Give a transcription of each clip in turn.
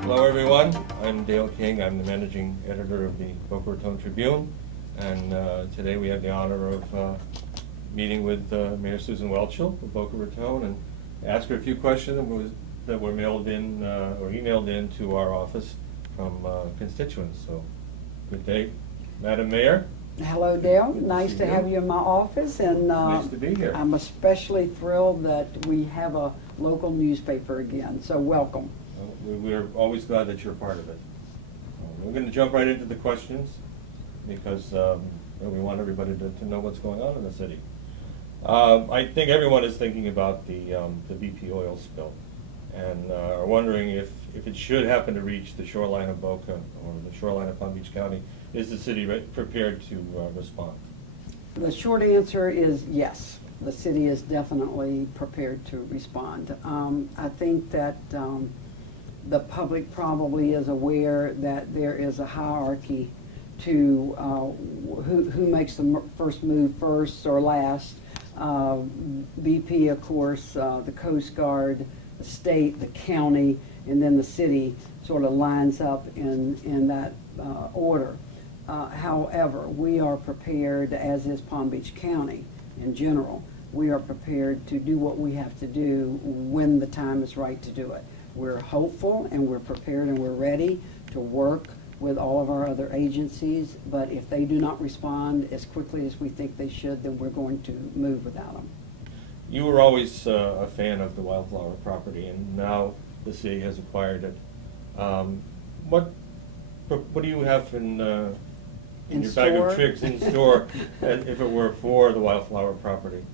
Hello everyone, I'm Dale King. I'm the managing editor of the Boca Raton Tribune, and today we have the honor of meeting with Mayor Susan Whelchel of Boca Raton and ask her a few questions that were mailed in or emailed in to our office from constituents. So, good day, Madam Mayor. Hello, Dale. Good nice to have you in my office, and nice to be here. I'm especially thrilled that we have a local newspaper again. So, welcome. We're always glad that you're part of it. We're going to jump right into the questions because we want everybody to know what's going on in the city. I think everyone is thinking about the BP oil spill and are wondering if it should happen to reach the shoreline of Boca or the shoreline of Palm Beach County, is the city prepared to respond? The short answer is yes. The city is definitely prepared to respond. I think that the public probably is aware that there is a hierarchy to who makes the first move first or last. BP, of course, the Coast Guard, the state, the county, and then the city sort of lines up in that order. However, we are prepared, as is Palm Beach County in general, we are prepared to do what we have to do when the time is right to do it. We're hopeful and we're prepared and we're ready to work with all of our other agencies, but if they do not respond as quickly as we think they should, then we're going to move without them. You were always a fan of the Wildflower property, and now the city has acquired it. What do you have in your bag of tricks in store if it were for the Wildflower property?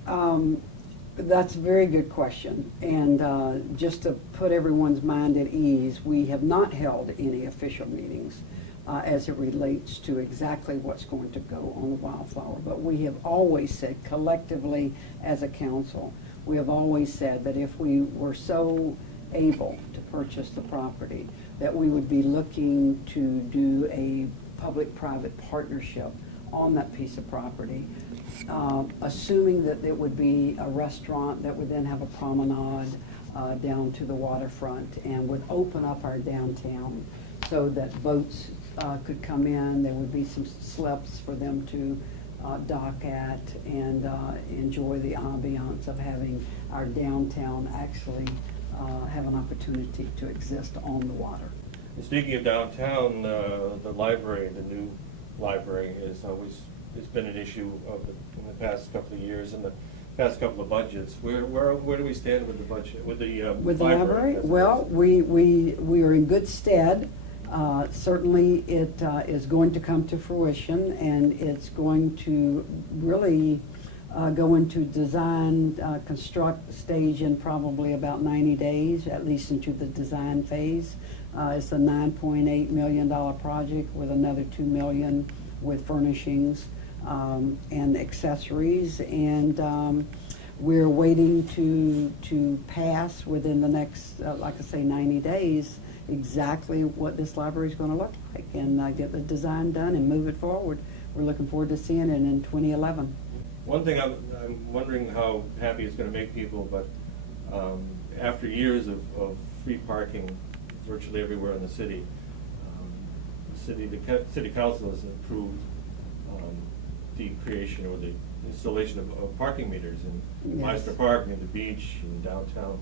That's a very good question, and just to put everyone's mind at ease, we have not held any official meetings as it relates to exactly what's going to go on the Wildflower, but we have always said collectively as a council, we have always said that if we were so able to purchase the property, that we would be looking to do a public-private partnership on that piece of property, assuming that there would be a restaurant that would then have a promenade down to the waterfront and would open up our downtown so that boats could come in. There would be some slips for them to dock at and enjoy the ambiance of having our downtown actually have an opportunity to exist on the water. Speaking of downtown, the library, the new library, it's been an issue in the past couple of years and the past couple of budgets. Where do we stand with the budget, with the library? Well, we are in good stead. Certainly it is going to come to fruition, and it's going to really go into design, construct stage in probably about 90 days, at least into the design phase. It's a $9.8 million project with another $2 million with furnishings and accessories, and we're waiting to pass within the next, like I say, 90 days, exactly what this library is going to look like, and get the design done and move it forward. We're looking forward to seeing it in 2011. One thing I'm wondering how happy it's going to make people, but after years of free parking virtually everywhere in the city, the city council has approved the creation or the installation of parking meters in Meister Park, near the beach, and downtown.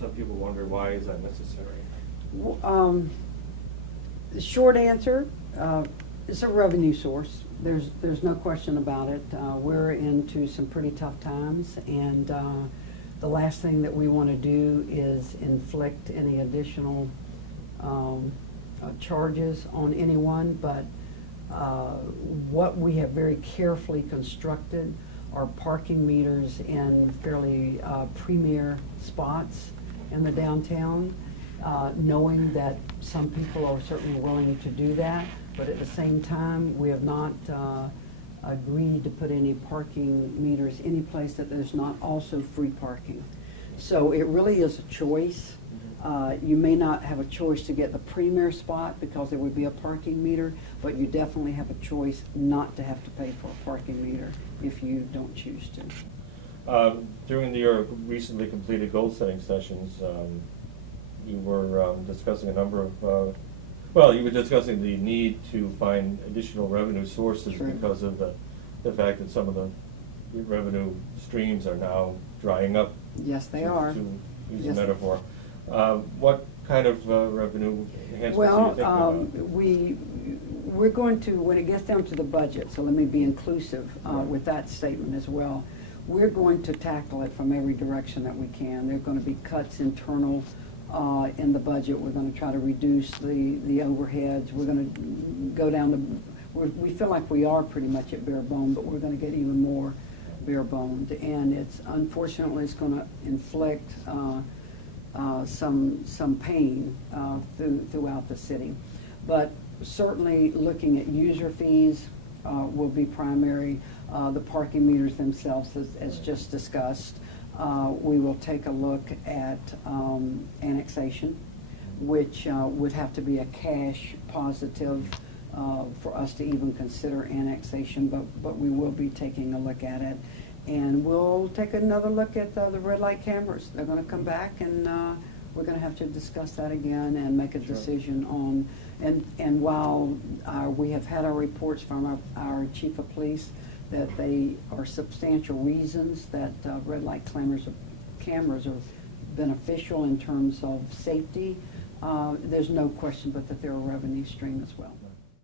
Some people wonder, why is that necessary? The short answer, it's a revenue source. There's no question about it. We're into some pretty tough times, and the last thing that we want to do is inflict any additional charges on anyone, but What we have very carefully constructed are parking meters in fairly premier spots in the downtown, knowing that some people are certainly willing to do that, but at the same time, we have not agreed to put any parking meters any place that there's not also free parking. So it really is a choice. You may not have a choice to get the premier spot because there would be a parking meter, but you definitely have a choice not to have to pay for a parking meter if you don't choose to. During your recently completed goal-setting sessions, you were discussing a number of, you were discussing the need to find additional revenue sources True. because of the fact that some of the revenue streams are now drying up. Yes, they are. To use Yes. a metaphor. What kind of revenue enhancements are you thinking about? We're going to, when it gets down to the budget, so let me be inclusive with that statement as well, we're going to tackle it from every direction that we can. There are going to be cuts internal in the budget. We're going to try to reduce the overheads. We're going to go down we feel like we are pretty much at bare bone, but we're going to get even more bare boned. And unfortunately, it's going to inflict some pain throughout the city. But certainly looking at user fees will be primary. The parking meters themselves, as just discussed. We will take a look at annexation, which would have to be a cash positive for us to even consider annexation, but we will be taking a look at it. And we'll take another look at the red light cameras. They're going to come back, and we're going to have to discuss that again and make a decision on. And while we have had our reports from our chief of police that they are substantial reasons that red light cameras are beneficial in terms of safety, there's no question but that they're a revenue stream as well.